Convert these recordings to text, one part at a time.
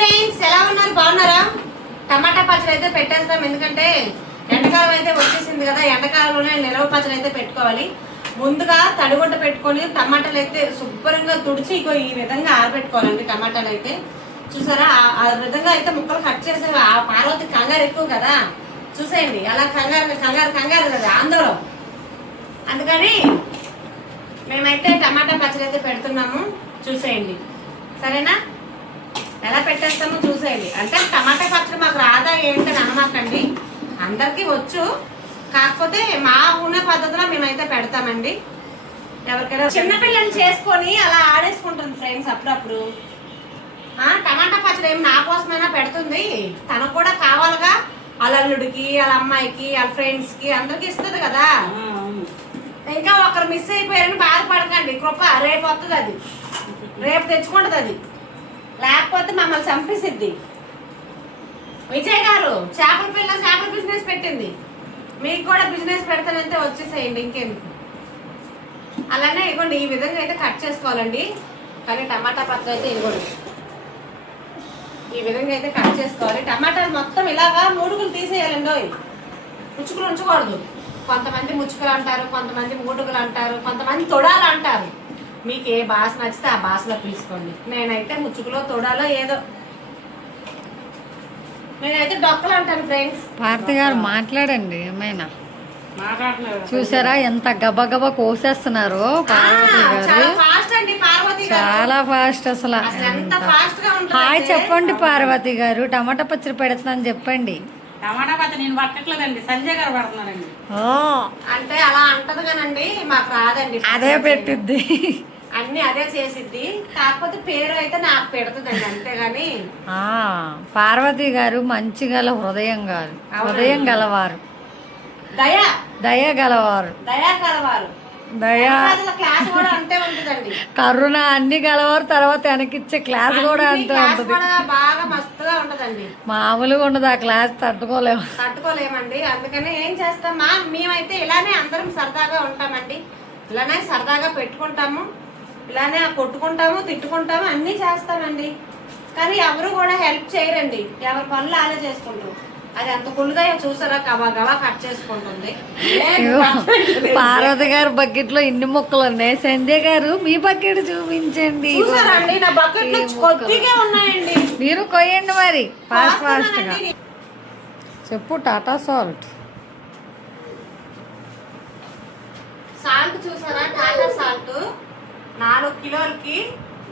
Friends, ఎలా ఉన్నారు? బాగున్నారా? టమాటా పచ్చడి అయితే పెట్టేస్తాం, ఎందుకంటే ఎండాకాలం అయితే వచ్చేసింది కదా. ఎండాకాలంలోనే నిలవ పచ్చడి అయితే పెట్టుకోవాలి. ముందుగా తడిగుడ్డ పెట్టుకొని టమాటాలు అయితే శుభ్రంగా తుడిచి ఈ విధంగా ఆరబెట్టుకోవాలండి. టమాటాలు అయితే చూసారా, ఆ విధంగా అయితే ముక్కలు కట్ చేసే ఆ పార్వతి కంగారు ఎక్కువ కదా, చూసేయండి. అలా కంగారు కంగారు కంగారు కదా ఆందోళన. అందుకని మేమైతే టమాటా పచ్చడి అయితే పెడుతున్నాము, చూసేయండి. సరేనా? ఎలా పెట్టేస్తామో చూసేయండి. అంటే టమాటా పచ్చడి మాకు రాదా ఏంటని అనమాకండి, అందరికీ వచ్చు. కాకపోతే మా ఉన్న పద్ధతిలో మేమైతే పెడతామండి. ఎవరికైనా చిన్నపిల్లలు చేసుకొని అలా ఆడేసుకుంటుంది ఫ్రెండ్స్ అప్పుడప్పుడు. టమాటా పచ్చడి ఏమి నా కోసమైనా పెడుతుంది, తనకు కూడా కావాలిగా. వాళ్ళ అల్లుడికి, వాళ్ళ అమ్మాయికి, వాళ్ళ ఫ్రెండ్స్కి అందరికి ఇస్తుంది కదా. ఇంకా ఒకరు మిస్ అయిపోయారని బాధపడకండి, కృప రేపు వస్తుంది, అది రేపు తెచ్చుకుంటుంది. అది లేకపోతే మమ్మల్ని చంపేసిద్ది. విజయ్ గారు చేపల బిజినెస్ పెట్టింది, మీకు కూడా బిజినెస్ పెడతానంటే వచ్చేసేయండి, ఇంకెందుకు. అలానే ఇదిగోండి, ఈ విధంగా అయితే కట్ చేసుకోవాలండి. కానీ టమాటా పచ్చడి అయితే ఇదిగోండి ఈ విధంగా అయితే కట్ చేసుకోవాలి. టమాటాలు మొత్తం ఇలాగా మూడుగులు తీసేయాలండి, ముచ్చుకులు ఉంచకూడదు. కొంతమంది ముచ్చుకులు అంటారు, కొంతమంది మూడుగులు అంటారు, కొంతమంది తొడాలు అంటారు. మీకు ఏ భాష నచ్చితే ఆ భాషలో తీసుకోండి. నేనైతే ముచ్చుకులో తొడాలో ఏదో, నేనైతే డొక్కలు అంటాను ఫ్రెండ్స్. భారతి గారు మాట్లాడండి ఏమైనా. చూసారా ఎంత గబగబా కోసేస్తున్నారు పార్వతి గారు, చాలా ఫాస్ట్ అసలు. హాయ్ చెప్పండి పార్వతి గారు, టమాటా పచ్చడి పెడుతున్నాను చెప్పండి. టమాటా పచ్చడి నేను పట్టట్లేదండి, సంజయ్ గారు పడుతున్నారండి. అంటే అలా అంటది కానండి, మాకు రాదండి. అదే పెట్టిద్ది, అన్ని అదే చేసిద్ది, కాకపోతే పేరు అయితే నాకు పెడుతుందండి, అంతేగాని. పార్వతి గారు మంచి గల హృదయం గారు, హృదయం గలవారు, దయ గలవారు, దయా కరుణ అన్ని గలవారు. తర్వాత వెనకిచ్చే క్లాస్ కూడా అంతే ఉంటుంది, బాగా మస్తుగా ఉంటదండి. మామూలుగా ఉండదు ఆ క్లాస్, తట్టుకోలేమండి. అందుకని ఏం చేస్తామా, మేమైతే ఇలానే అందరం సరదాగా ఉంటామండి, ఇలానే సరదాగా పెట్టుకుంటాము, ఇలానే కొట్టుకుంటాము, తిట్టుకుంటాము, అన్నీ చేస్తామండి. కానీ ఎవరు కూడా హెల్ప్ చేయరండి, ఎవరి పనులు అలా చేసుకుంటారు. అది అంత కుళ్ళుగా చూసారా, గవా గవా కట్ చేసుకుంటుంది. పార్వతి గారు బకెట్ లో ఇన్ని మొక్కలు ఉన్నాయి. సంజయ్ గారు మీ బకెట్ చూపించండి. చూసారండి, నా బకెట్ లో కొద్దిగా ఉన్నాయండి, మీరు కొయ్యండి మరి ఫాస్ట్ ఫాస్ట్ గా. చెప్పు టాటా సాల్ట్. సాల్ట్ చూసారా, టాటా సాల్ట్ 4 కిలోలకి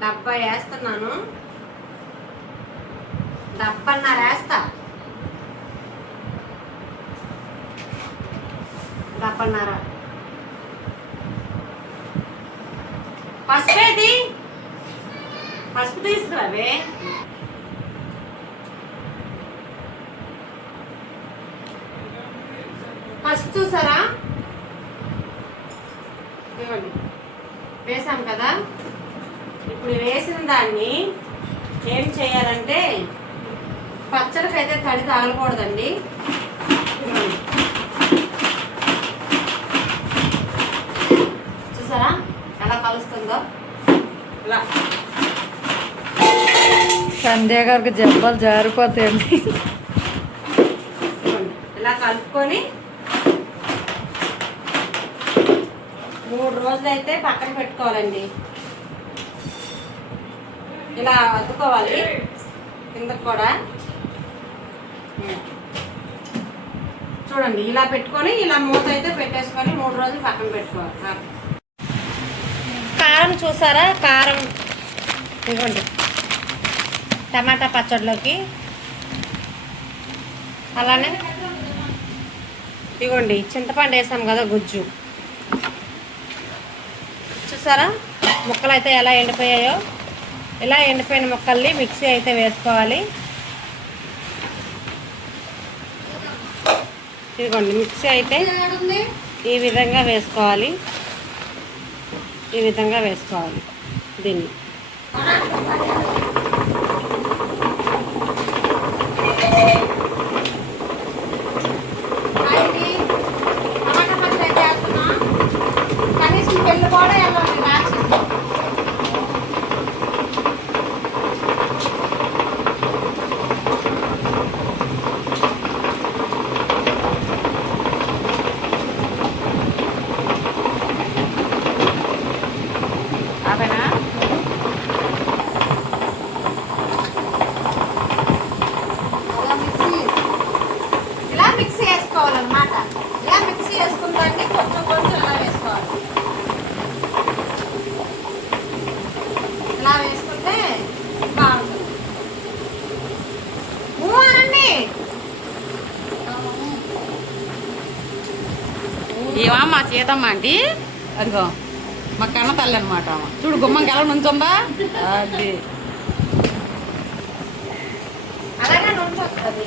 70 వేస్తున్నాను, 70.5 వేస్తా, 70.5. పసుపేది, పసుపు తీసుకురావే. పసుపు చూసారా, ఇవ్వండి వేసాం కదా. ఇప్పుడు వేసిన దాన్ని ఏం చేయాలంటే, పచ్చడికైతే తడి తగలకూడదండి. చూసారా ఎలా కలుస్తుందో, ఇలా. సంధ్య గారికి జబ్బలు జారిపోతాయండి. ఇలా కలుపుకొని 3 రోజులు అయితే పక్కన పెట్టుకోవాలండి. ఇలా అద్దుకోవాలి కిందకు కూడా, చూడండి. ఇలా పెట్టుకొని ఇలా మూత అయితే పెట్టేసుకొని 3 రోజులు పక్కన పెట్టుకోవాలి. కారం చూసారా, కారం ఇవ్వండి టమాటా పచ్చడిలోకి. అలానే ఇవ్వండి చింతపండు వేసాం కదా, గుజ్జు చూసారా. ముక్కలు అయితే ఎలా ఎండిపోయాయో, ఇలా ఎండిపోయిన ముక్కల్ని మిక్సీ అయితే వేసుకోవాలి. ఇదిగోండి మిక్సీ అయితే ఈ విధంగా వేసుకోవాలి, ఈ విధంగా వేసుకోవాలి దీన్ని. కనీసం పెళ్ళి కూడా వెళ్ళండి రాక్షసి. ఏమా మా సీతమ్మ ఆంటీ అదిగో మా కన్న తల్లి అనమాట చూడు గుమ్మంకి ఎలా నుంచుందా అది అలాగే నుంచొస్తుంది.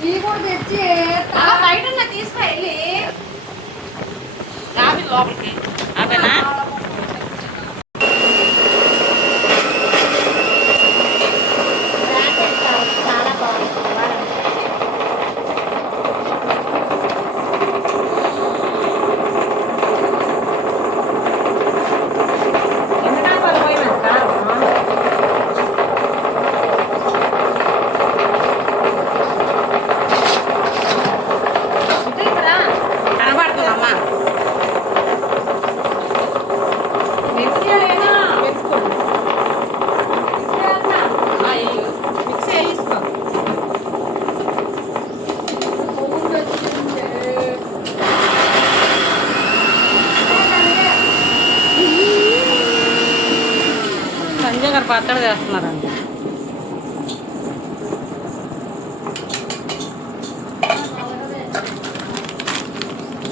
టీ కూడా తెచ్చి అలా బయట ఉన్న తీసుకెళ్ళి రావి లోపలికి అవేనా చాలా బాగుంది. ఎందుకంటే వాళ్ళు పోయినాక కనబడుతుందమ్మా మిక్సీ వేసుకో. సంజయ్ గారు పచ్చడి చేస్తున్నారండి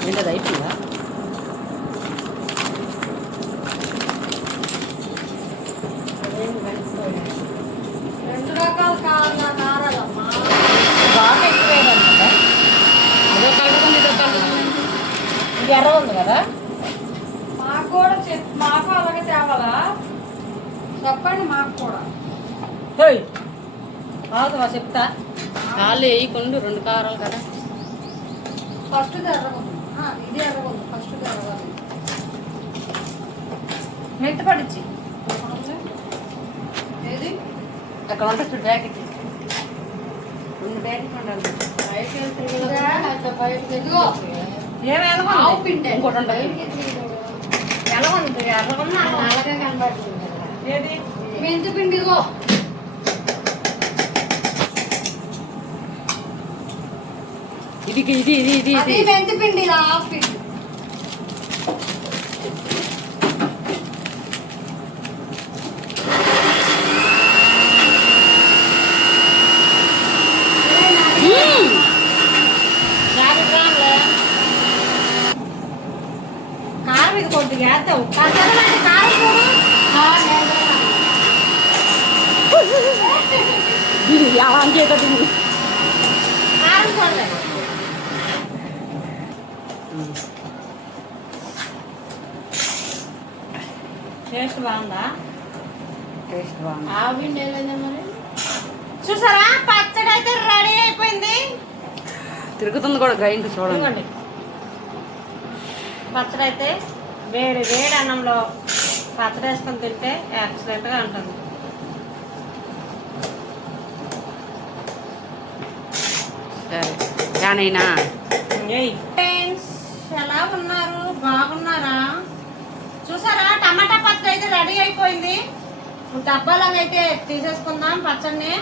ఏంటది అయిపోయిందా రెండు రకాల కారాలమ్మా. బాగా ఎక్కువేదన్నమాట. అదో కలుగుతుంది ఇదో కలుగుతుంది ఇది ఎర్ర ఉంది కదా. మాకు కూడా మాకు అలాగే తేవాలా చెప్పండి మాకు కూడా. అవుతుందా చెప్తా. కాళ్ళు వేయకుండా 2 కారాలు కదా ఫస్ట్ ఎర్రగొంది, ఇది ఎర్రగొంది, ఫస్ట్ ఎర్రగొంది. మెంతి పడిచ్చి ఏది అక్కడ ఉంటుంది చూడు ప్యాకెట్ 2 ప్యాకెట్లు ఉండాలి. బయటకి వెళ్తే బయటకి ఎదుగో ఏం ఎలాగ ఆవు ఉంది? పిండి ఇంకోటి ఉంటుంది. ఎలాగ ఉంది? ఎర్రగా ఉంది, అలాగే కనబడుతుంది కదా. ఏది మెంతి పిండి ఇదిగో. ఇది ఇది ఇది ఇది అది ఇది మెంతి పిండి, ఇది ఆవు పిండి. కారం ఇది కొద్దిగా వేద్దాం. కారం చూడు. ఇది అలా అంచేటది కారం చూడలే. టేస్ట్ బాగుందా? టేస్ట్ బాగుంది ఆవు పిండి ఏదైనా మరి చూసారా పచ్చడి అయితే రెడీ అయిపోయింది. తిరుగుతుంది కూడా గ్రైండ్ చూడండి ఇదిగోండి. పచ్చడి అయితే వేడి వేడి అన్నంలో పచ్చడి వేసుకొని తింటే ఎక్సలెంట్గా ఉంటుంది. సరే యానైనా ఫ్రెండ్స్ ఎలా ఉన్నారు? బాగున్నారా? చూసారా టమాటా పచ్చడి అయితే రెడీ అయిపోయింది. డబ్బాలో అయితే తీసేసుకుందాం పచ్చడిని.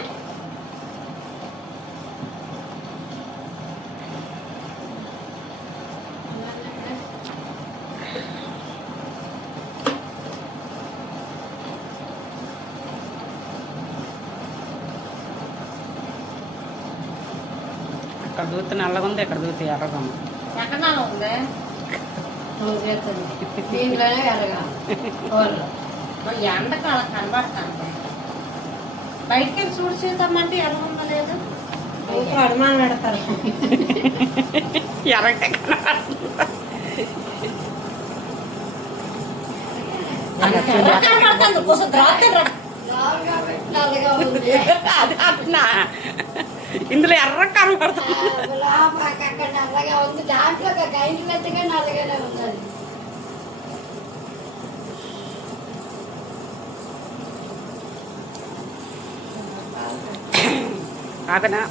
అక్కడ దూత నల్లగా ఉంది ఇక్కడ దూత ఎర్రగా ఉంది ఎక్కడ ఉంది? నువ్వు చేస్తుంది దీంట్లోనే ఎరగా మరి ఎండకు అలా కనబడతాను. బయటికి వెళ్ళి చూడు చేద్దామంటే ఎలా ఉందో లేదు ఇంకా అనుమానం పెడతారు. ఎర్రగా కనబడుతుంది కొంచెం ద్రాక్ష నల్లగా ఉంది. అది అట్నా ఇందులో ఎర్ర కనబడుతుంది అక్కడ నల్లగా ఉంది, దాంట్లో గైంటి మెత్తగా నల్లగానే ఉంది. అది ఆపేనా